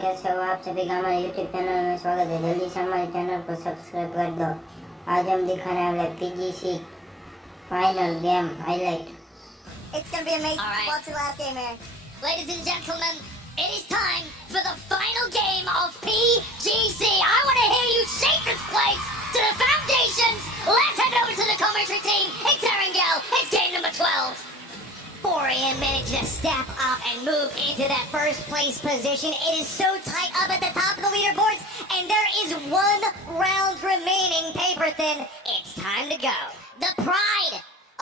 कैसे हो आप सभी का हमारे यूट्यूब चैनल में स्वागत है। जल्दी से हमारे चैनल को सब्सक्राइब कर दो। आज हम दिखाने वाले PGC final game highlight. It's gonna be amazing. All right. Watch the last game, Aaron. Ladies and gentlemen, it is time for the final game of PGC. I want to hear you shake this place to the foundations. Let's head over to the commentary team. It's Erangel. It's game number 12. 4AM managed to step up and move into that first place position. It is so tight up at the top of the leaderboards, and there is one round remaining, paper thin. It's time to go. The pride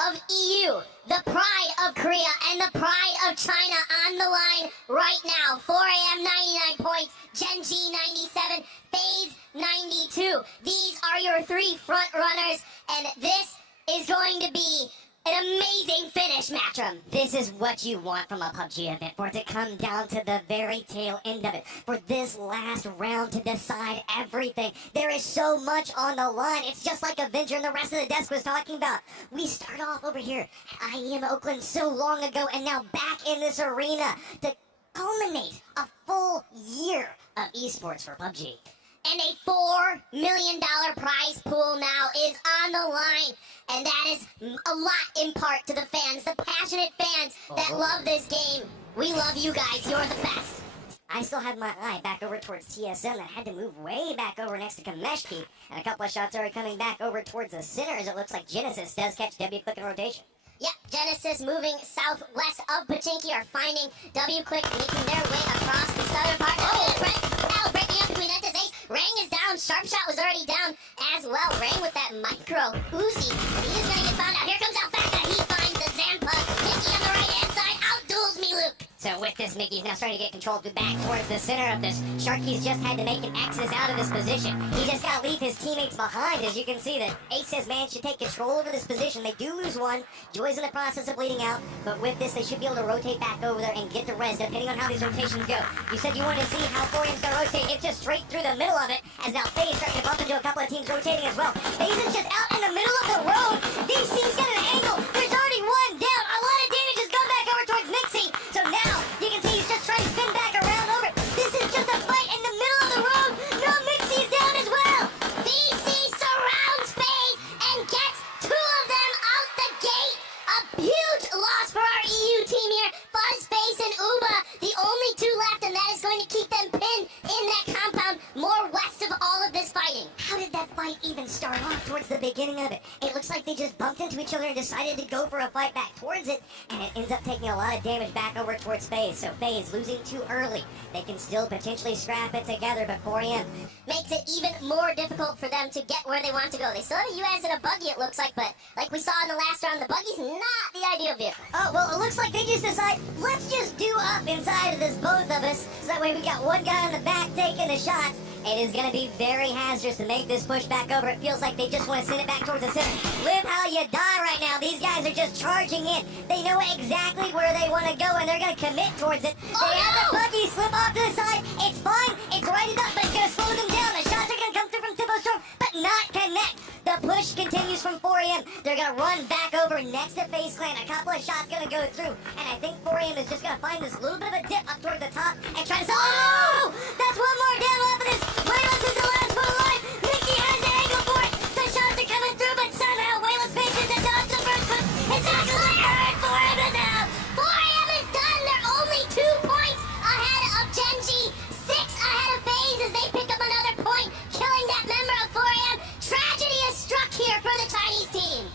of EU, the pride of Korea, and the pride of China on the line right now. 4AM 99 points, Genji 97, FaZe 92. These are your three front runners, and this is going to be an amazing finish, Matchroom. This is what you want from a PUBG event, for it to come down to the very tail end of it, for this last round to decide everything. There is so much on the line. It's just like Avenger and the rest of the desk was talking about. We start off over here at IEM Oakland so long ago, and now back in this arena to culminate a full year of esports for PUBG. And a $4 million prize pool now is on the line. And that is a lot in part to the fans, the passionate fans that love this game. We love you guys. You're the best. I still had my eye back over towards TSM that had to move way back over next to Kameshki. And a couple of shots are coming back over towards the center as it looks like Genesis does catch W-Click in rotation. Yep, Genesis moving southwest of Pachinki are finding W-Click, making their way across the southern part. Now breaking up between Entes Ace. Rang is down. Sharp Shot was already down as well. Rang with that micro Uzi. He is going to get found out. Here comes Alfacta. He finds the Zampa. Mickey on the right-hand side. Outduels me, Luke. So with this, Mickey's now starting to get controlled back towards the center of this. Sharky's just had to make an exit out of this position. He just got to leave his teammates behind. As you can see that Ace has managed to take control over this position. They do lose one. Joy's in the process of bleeding out. But with this, they should be able to rotate back over there and get the res, depending on how these rotations go. You said you wanted to see how 4M's going to rotate. It's just straight through the middle of it. As now FaZe starting to bump into a couple of teams rotating as well. FaZe is just out in the middle of the road. DC's got an angle. There's already one down. A lot of damage has gone back over towards Mixie. So now you can see he's just trying to spin back around over. This is just a fight in the middle of the road. No, Mixie's down as well. DC surrounds FaZe and gets two of them out the gate. A huge loss for our EU team here. Fuzz, FaZe, and Uba, the only two left, and that is going to keep them pinned in that compound more west of all of this fighting. How did that fight even start off towards the beginning of it? It looks like they just bumped into each other and decided to go for a fight back towards it, and it ends up taking a lot of damage back over towards FaZe. So FaZe losing too early. They can still potentially scrap it together, but 4AM makes it even more difficult for them to get where they want to go. They still have a US and a buggy, it looks like, but like we saw in the last round, the buggy's not the ideal vehicle. Oh, well, it looks like they just decide, let's just do up inside of this, both of us, so that way we got one guy in the back taking the shots. It is going to be very hazardous to make this push back over. It feels like they just want to send it back towards the center. Live how you die right now. These guys are just charging in. They know exactly where they want to go, and they're going to commit towards it. They have the buggy slip off to the side. It's fine. It's righted up, but it's going to slow them down. The shots are going to come through from Timbo Storm, but not connect. The push continues from 4AM. They're going to run back over next to FaZe Clan. A couple of shots going to go through, and I think 4AM is just going to find this little bit of a dip up towards the top and try to... Oh! That's one more down off of this. Wayless is the last one alive. Mickey has the angle for it. The shots are coming through, but somehow Wayless manages to dodge the first one. It's actually hurt. 4AM is out. 4AM is done. They're only 2 points ahead of Genji. 6 ahead of FaZe as they pick up another point, killing that member of 4AM. Tragedy is struck here for the Chinese team.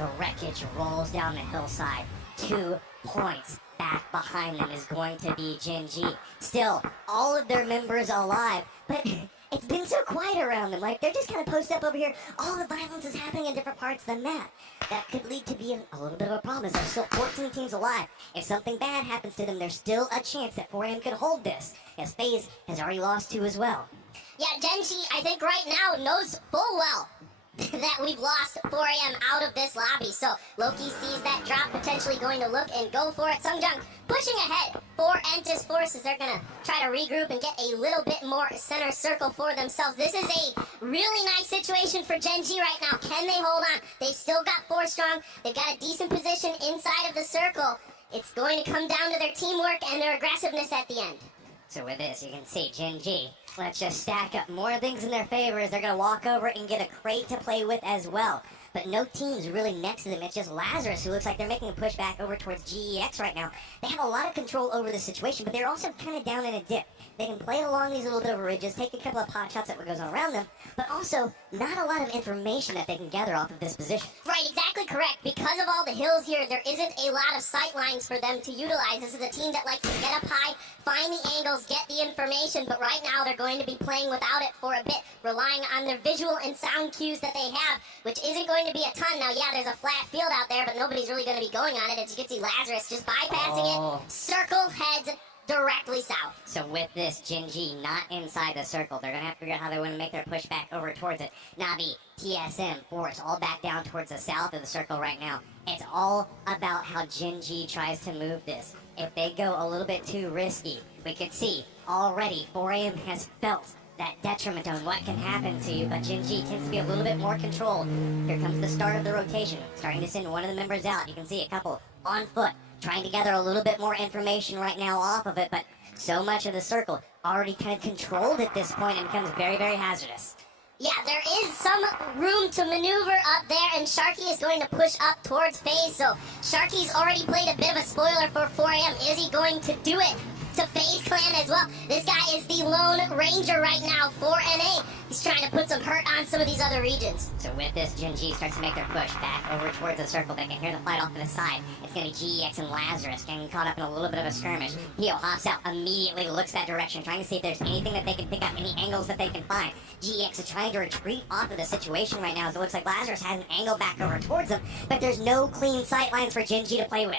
The wreckage rolls down the hillside. 2 points. Back behind them is going to be Genji. Still, all of their members alive, but it's been so quiet around them. Like, they're just kind of posted up over here. All the violence is happening in different parts of the map. That could lead to be a little bit of a problem, as there's still 14 teams alive. If something bad happens to them, there's still a chance that 4AM could hold this, as FaZe has already lost 2 as well. Yeah, Genji, I think right now knows full well that we've lost 4AM out of this lobby. So Loki sees that drop, potentially going to look and go for it. Sungjung pushing ahead for Entis forces. They're going to try to regroup and get a little bit more center circle for themselves. This is a really nice situation for Genji right now. Can they hold on? They've still got 4 strong. They've got a decent position inside of the circle. It's going to come down to their teamwork and their aggressiveness at the end. So with this, you can see Gen G. Let's just stack up more things in their favor as they're going to walk over and get a crate to play with as well. But no team's really next to them. It's just Lazarus who looks like they're making a push back over towards GEX right now. They have a lot of control over the situation, but they're also kind of down in a dip. They can play along these little bit of ridges, take a couple of pot shots at what goes on around them, but also not a lot of information that they can gather off of this position. Right, exactly correct. Because of all the hills here, there isn't a lot of sight lines for them to utilize. This is a team that likes to get up high, find the angles, get the information, but right now they're going to be playing without it for a bit, relying on their visual and sound cues that they have, which isn't going to be a ton. Now, yeah, there's a flat field out there, but nobody's really going to be going on it. As you can see, Lazarus just bypassing it. Circle heads directly south. So with this, Gen G not inside the circle. They're going to have to figure out how they want to make their push back over towards it. Navi, TSM, Force, all back down towards the south of the circle right now. It's all about how Gen G tries to move this. If they go a little bit too risky, we could see already 4AM has felt that detriment on what can happen to you, but Gen G tends to be a little bit more controlled. Here comes the start of the rotation, starting to send one of the members out. You can see a couple on foot, trying to gather a little bit more information right now off of it, but so much of the circle already kind of controlled at this point and becomes very, very hazardous. Yeah, there is some room to maneuver up there, and Sharky is going to push up towards FaZe, so Sharky's already played a bit of a spoiler for 4AM. Is he going to do it to FaZe Clan as well? This guy is the Lone Ranger right now for NA. He's trying to put some hurt on some of these other regions. So with this, Gen G starts to make their push back over towards the circle. They can hear the fight off to the side. It's going to be GEX and Lazarus getting caught up in a little bit of a skirmish. Hio hops out, immediately looks that direction, trying to see if there's anything that they can pick up, any angles that they can find. GEX is trying to retreat off of the situation right now, as it looks like Lazarus has an angle back over towards them, but there's no clean sight lines for Gen G to play with.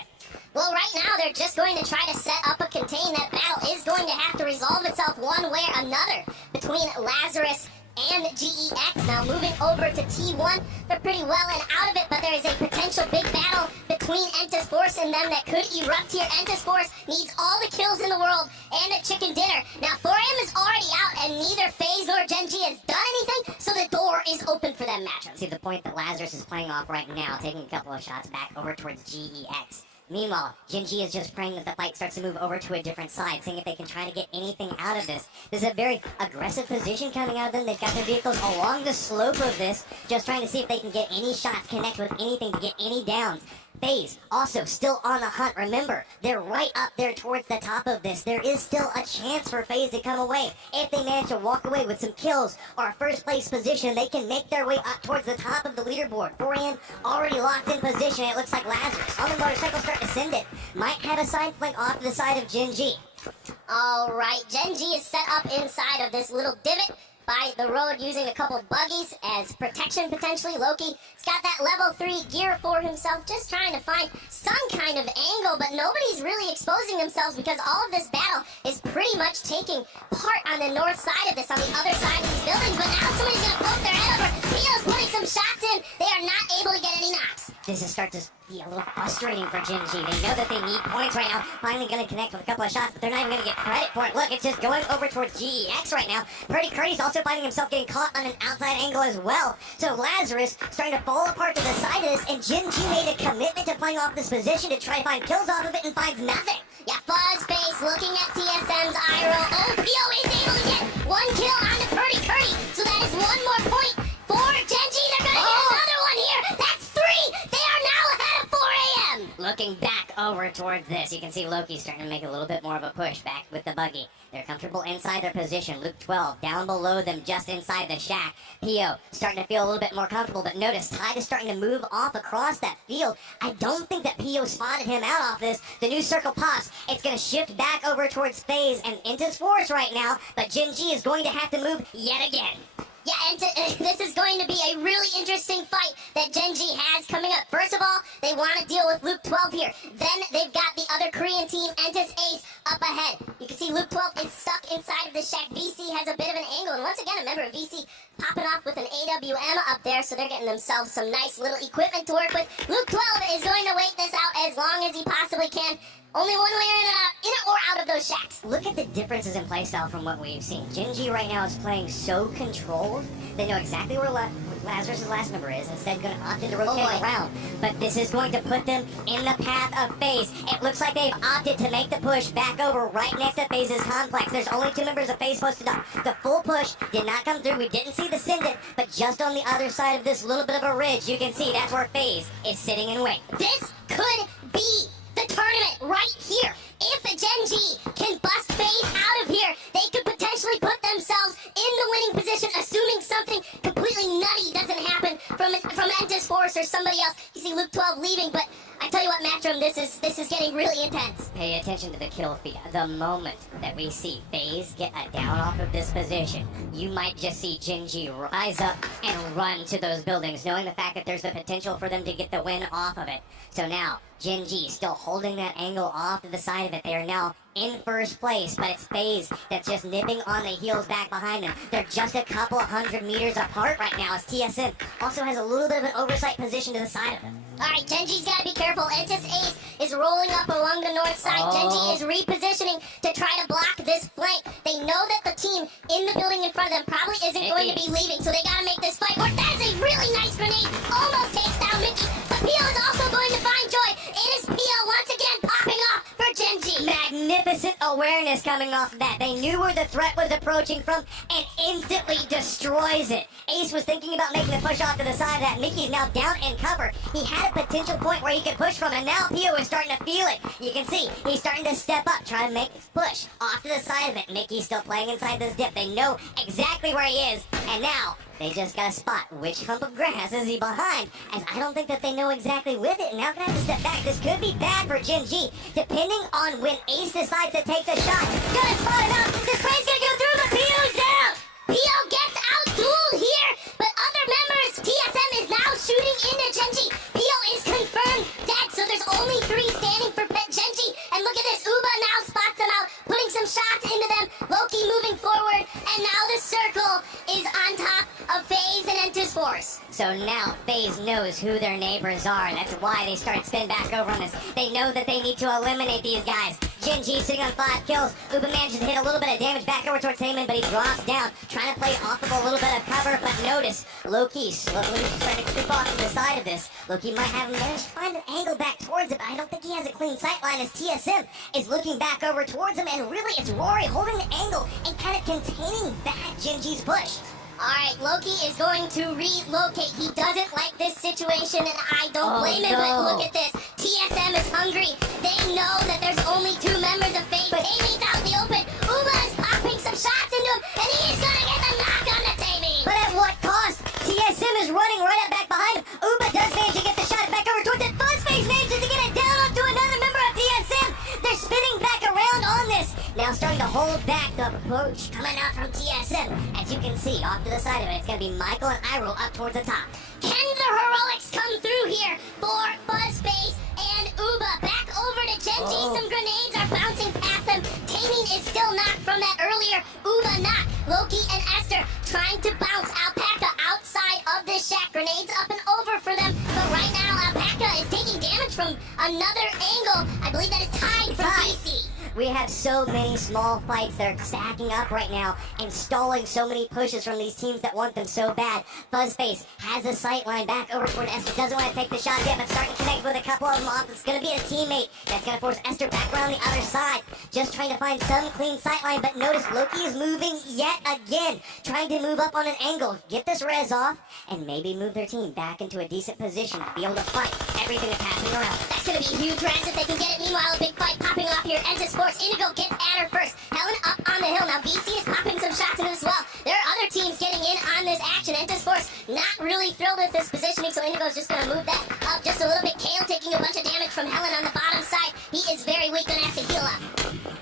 Well, right now, they're just going to try to set up a contain. That battle is going to have to resolve itself one way or another between Lazarus and GEX. Now moving over to T1, they're pretty well and out of it, but there is a potential big battle between Entus Force and them that could erupt here. Entus Force needs all the kills in the world and a chicken dinner. Now 4AM is already out, and neither FaZe nor Gen G has done anything, so the door is open for them matchup. See the point that Lazarus is playing off right now, taking a couple of shots back over towards GEX. Meanwhile, Gen G is just praying that the fight starts to move over to a different side, seeing if they can try to get anything out of this. This is a very aggressive position coming out of them. They've got their vehicles along the slope of this, just trying to see if they can get any shots, connect with anything to get any downs. FaZe also still on the hunt. Remember, they're right up there towards the top of this. There is still a chance for FaZe to come away. If they manage to walk away with some kills or a first place position, they can make their way up towards the top of the leaderboard. 4AM already locked in position. It looks like Lazarus on the motorcycle starting to send it. Might have a side flank off to the side of Gen G. Alright, Gen G is set up inside of this little divot by the road using a couple buggies as protection potentially. Loki's got that level 3 gear for himself, just trying to find some kind of angle, but nobody's really exposing themselves because all of this battle is pretty much taking part on the north side of this, on the other side of these buildings, but now somebody's going to poke their head over. Pio's putting some shots in. They are not able to get any knocks. This is starting to be a little frustrating for Gen G. They know that they need points right now. Finally going to connect with a couple of shots, but they're not even going to get credit for it. Look, it's just going over towards GEX right now. Pretty Curdy's also finding himself getting caught on an outside angle as well. So Lazarus starting to fall apart to the side of this, and Gen G made a commitment to playing off this position to try to find kills off of it and finds nothing. Yeah, Fuzzface looking at TSM's eye roll. Oh, Pio is able to get one kill on the Pretty Curdy, so that is one more point for Gen G. They're going to get another one here. That's 3. They are now ahead of 4AM. Looking back over towards this, you can see Loki starting to make a little bit more of a push back with the buggy. They're comfortable inside their position. Luke 12 down below them, just inside the shack. Pio starting to feel a little bit more comfortable, but notice Tide is starting to move off across that field. I don't think that Pio spotted him out off this. The new circle pops. It's going to shift back over towards FaZe and into Force right now, but Gen G is going to have to move yet again. Yeah, and this is going to be a really interesting fight that Gen G has coming up. First of all, they want to deal with Luke 12 here. Then they've got the other Korean team, Entus Ace, up ahead. You can see Luke 12 is stuck inside of the shack. VC has a bit of an angle, and once again, remember, VC popping off with an AWM up there, so they're getting themselves some nice little equipment to work with. Luke 12 is going to wait this out as long as he possibly can. Only one way in or out of those shacks. Look at the differences in playstyle from what we've seen. Genji right now is playing so controlled. They know exactly where Lazarus' last number is, instead going to opt in to rotate around. But this is going to put them in the path of FaZe. It looks like they've opted to make the push back over right next to FaZe's complex. There's only 2 members of FaZe posted up. The full push did not come through. We didn't see the send it, but just on the other side of this little bit of a ridge, you can see that's where FaZe is sitting in wait. This could be the tournament right here. If Genji can bust FaZe out of here, they could potentially put themselves in the winning position, assuming something completely nutty doesn't happen from Entis Force or somebody else. You see Luke 12 leaving, but I tell you what, Matchroom, this is getting really intense. Pay attention to the kill feed. The moment that we see FaZe get a down off of this position, you might just see Genji rise up and run to those buildings, knowing the fact that there's the potential for them to get the win off of it. So now, Genji still holding that angle off to the side of it. They are now in first place, but it's FaZe that's just nipping on the heels back behind them. They're just a couple 100 meters apart right now as TSM also has a little bit of an oversight position to the side of them. Alright, Genji's gotta be careful. Entis Ace is rolling up along the north side. Genji is repositioning to try to block this flank. They know that the team in the building in front of them probably isn't going to be leaving, so they gotta make this fight work. That is a really nice grenade. Almost takes down Mickey, but Pio is also going to find joy. It is Pio once again popping off for Genji. Magnificent awareness coming off of that. They knew where the threat was approaching from and instantly destroys it. Ace was thinking about making the push off to the side of that. Mickey's now down in cover. He had a potential point where he could push from, and now Pio is starting to feel it. You can see he's starting to step up, try to make this push off to the side of it. Mickey's still playing inside this dip. They know exactly where he is, and now they just gotta spot which hump of grass is he behind, as I don't think that they know exactly with it. Now gonna have to step back. This could be bad for Genji, depending on when Ace decides to take the shot. Gonna spot him out. This play's gonna go through, but Pio's down. Pio gets out-dueled here, but other members, TSM is now shooting into Genji. Pio is confirmed dead, so there's only 3 standing for Genji. And look at this, Uba now spots them out, putting some shots into them. Loki moving forward, and now the circle is on top of FaZe and Entis Force. So now FaZe knows who their neighbors are. That's why they started spin back over on this. They know that they need to eliminate these guys. Genji sitting on 5 kills. Uba manages to hit a little bit of damage back over towards Heyman, but he drops down, trying to play off of a little bit of cover. But notice, Loki slowly starting to creep off to the side of this. Loki might have managed to find an angle back towards it, but I don't think he has a clean sight line as TSM is looking back over towards him, and really it's Rory holding the angle and kind of containing back Genji's push. Alright, Loki is going to relocate. He doesn't like this situation, and I don't blame him, but look at this. TSM is hungry. They know that there's only 2 members of FaZe. Tammy's out in the open. Uba is popping some shots into him, and he is gonna get the knock on the Tammy. But at what cost? TSM is running right up back behind him. Uba does manage to get the shot back over towards it. Fuzzface manages to get it down onto another member of TSM. They're spinning back around on this. Now starting to hold back the approach coming out from TSM. As you can see, off to the side of it, it's going to be Michael and Iroh up towards the top. Can the heroics come through here for Buzzface and Uba? Back over to Genji. Some grenades are bouncing past them. Taming is still knocked from that earlier Uba knock. Loki and Esther trying to bounce Alpaca outside of this shack. Grenades up and over for them. But right now, Alpaca is taking damage from another angle. I believe that is tied from BC. We have so many small fights that are stacking up right now and stalling so many pushes from these teams that want them so bad. Buzzface has a sight line back over toward Esther. Doesn't want to take the shot yet, but starting to connect with a couple of them off. It's going to be a teammate that's going to force Esther back around the other side. Just trying to find some clean sight line, but notice Loki is moving yet again. Trying to move up on an angle, get this res off, and maybe move their team back into a decent position to be able to fight everything that's happening around. That's going to be a huge res if they can get it. Meanwhile, a big fight popping off here. Entis Force. Indigo gets at her first. Helen up on the hill. Now BC is popping some shots into as well. There are other teams getting in on this action. Entis Force not really thrilled with this positioning, so Indigo's just going to move that up just a little bit. Kale taking a bunch of damage from Helen on the bottom side. He is very weak, going to have to heal up.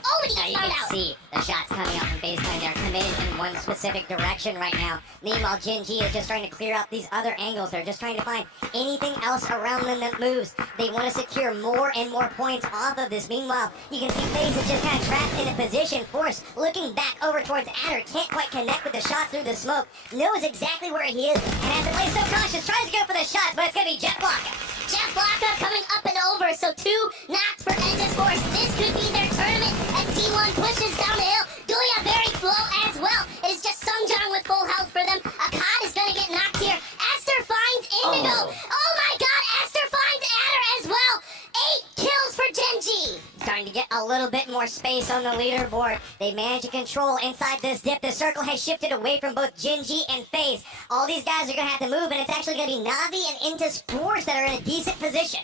Oh, and he gets found out. See the shots coming out from baseline. They're committed in one specific direction right now. Meanwhile, Genji is just trying to clear out these other angles. They're just trying to find anything else around them that moves. They want to secure more and more points off of this. Meanwhile, you can see FaZe is just kind of trapped in a position. Force looking back over towards Adder. Can't quite connect with the shot through the smoke. Knows exactly where he is and has to play so cautious. Tries to go for the shot, but it's going to be Jet Block. Jeff Laka coming up and over, so 2 knocked for Endless Force. This could be their tournament as T1 pushes down the hill. Duya very slow as well. It is just Sungjang with full health for them. Akkad is gonna get knocked here. Aster finds Indigo. Oh my god, Aster finds Adder as well. 8 kills for Genji. Starting to get a little bit more space on the leaderboard. They manage to control inside this dip. The circle has shifted away from both Jinji and FaZe. All these guys are going to have to move, and it's actually going to be Navi and Intus Force that are in a decent position.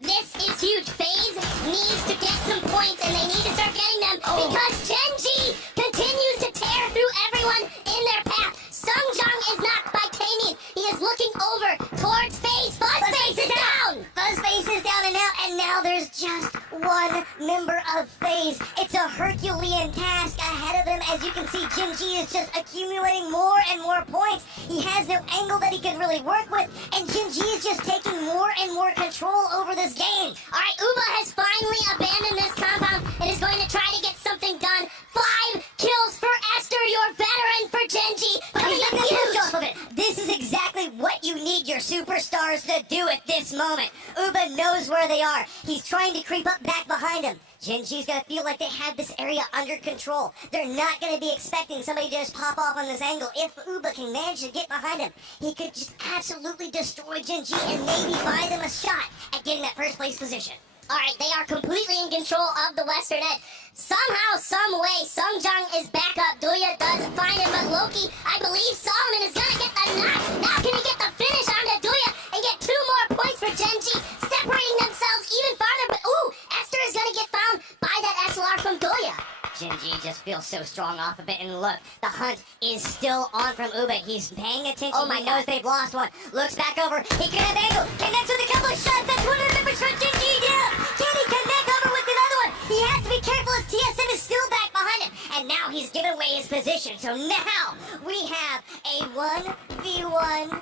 This is huge. FaZe needs to get some points, and they need to start getting them because Genji continues to tear through everyone in their path. Sungjang is knocked by Tamian. He is looking over towards FaZe. Fuzzface is down. Fuzzface is down, and now there's just one member of FaZe. It's a Herculean task ahead of him. As you can see, Jinji is just accumulating more and more points. He has no angle that he can really work with, and Jinji is just taking more and more control over this game. All right, Uba has finally abandoned this compound and is going to try to get something done. 5 kills for Esther, your veteran for Genji. He's Coming not up gonna push huge. off of it. This is exactly what you need your superstars to do at this moment. Uba knows where they are. He's trying to creep up back behind him. Genji's gonna feel like they have this area under control. They're not gonna be expecting somebody to just pop off on this angle. If Uba can manage to get behind him, he could just absolutely destroy Genji and maybe buy them a shot at getting that first place position. All right, they are completely in control of the Western Edge. Somehow, some way, Sungjang is back up. Duya does find him, but Loki, I believe Solomon is gonna get the knock. Now can he get the finish onto Duya and get 2 more points for Genji, separating themselves even farther. But ooh, Esther is gonna get found by that SLR from Duya. Genji just feels so strong off of it, and look, the hunt is still on from Uba. He's paying attention. Oh my he knows God. they've lost one. Looks back over. He can have angle. Connects with a couple of shots. That's one of the members from Genji down. Can he connect over with another one? He has to be careful as TSM is still back behind him. And now he's given away his position. So now we have a 1v1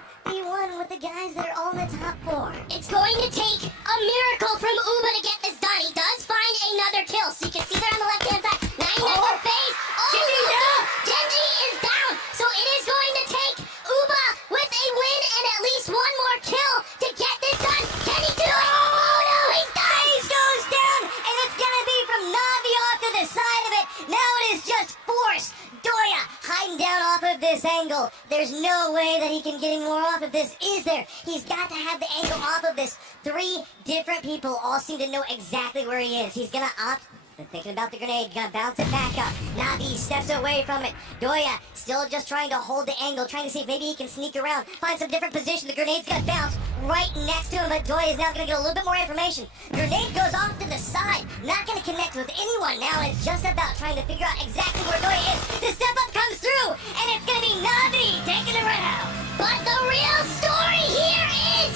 with the guys that are all in the top 4. It's going to take a miracle from Uba to get this done. He does find another kill, so you can see there on the left-hand side. 99 for FaZe. Genji's down. Genji is down. So it is going to take Uba with a win and at least 1 more kill to get this done. Can he do it? Oh no, he's done. FaZe goes down, and it's gonna be from Navi off to the side of it. Now it is just Force. Doya hiding down off of this angle. There's no way that he can get any more off of this, is there? He's got to have the angle off of this. 3 different people all seem to know exactly where he is. He's gonna opt. They're thinking about the grenade, gonna bounce it back up. Navi steps away from it. Doya still just trying to hold the angle, trying to see if maybe he can sneak around, find some different position. The grenade's gonna bounce right next to him, but Doya is now gonna get a little bit more information. Grenade goes off to the side, not gonna connect with anyone now. It's just about trying to figure out exactly where Doya is. The step up comes through, and it's gonna be Navi taking the round. But the real story here is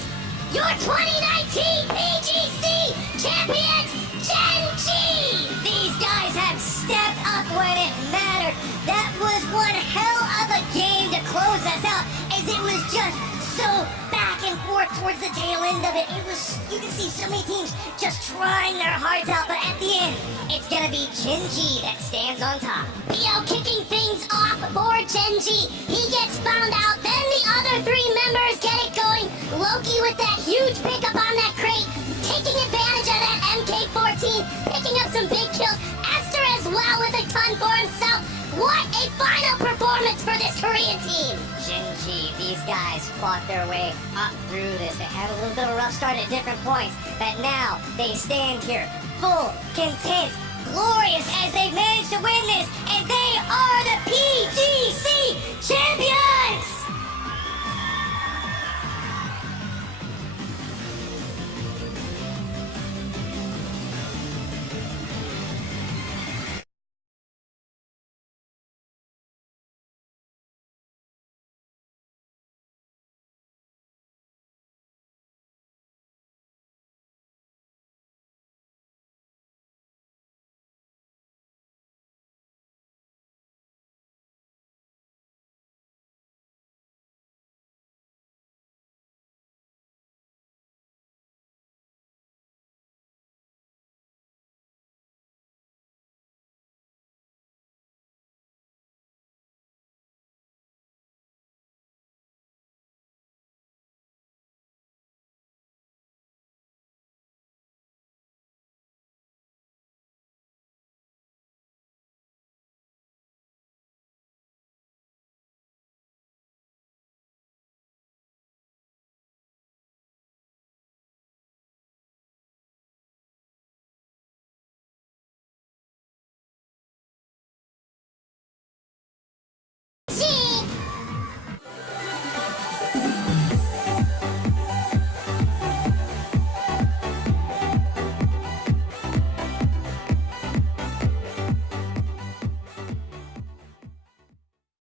your 2019 PGC champions, Genji! These guys have stepped up when it mattered. That was one hell of a game to close us out, as it was just so back and forth towards the tail end of it. It was, you can see so many teams just trying their hearts out, but at the end, it's gonna be Genji that stands on top. Pio kicking things off for Genji. He gets found out, then the other 3 members get it going. Loki with that huge pickup on that crate, taking advantage of that MK14, picking up some big kills. Esther as well with a ton for himself. What a final performance for this Korean team. Genji, these guys fought their way up through this. They had a little bit of a rough start at different points, but now they stand here full, content, glorious as they managed to win this, and they are the PGC champions!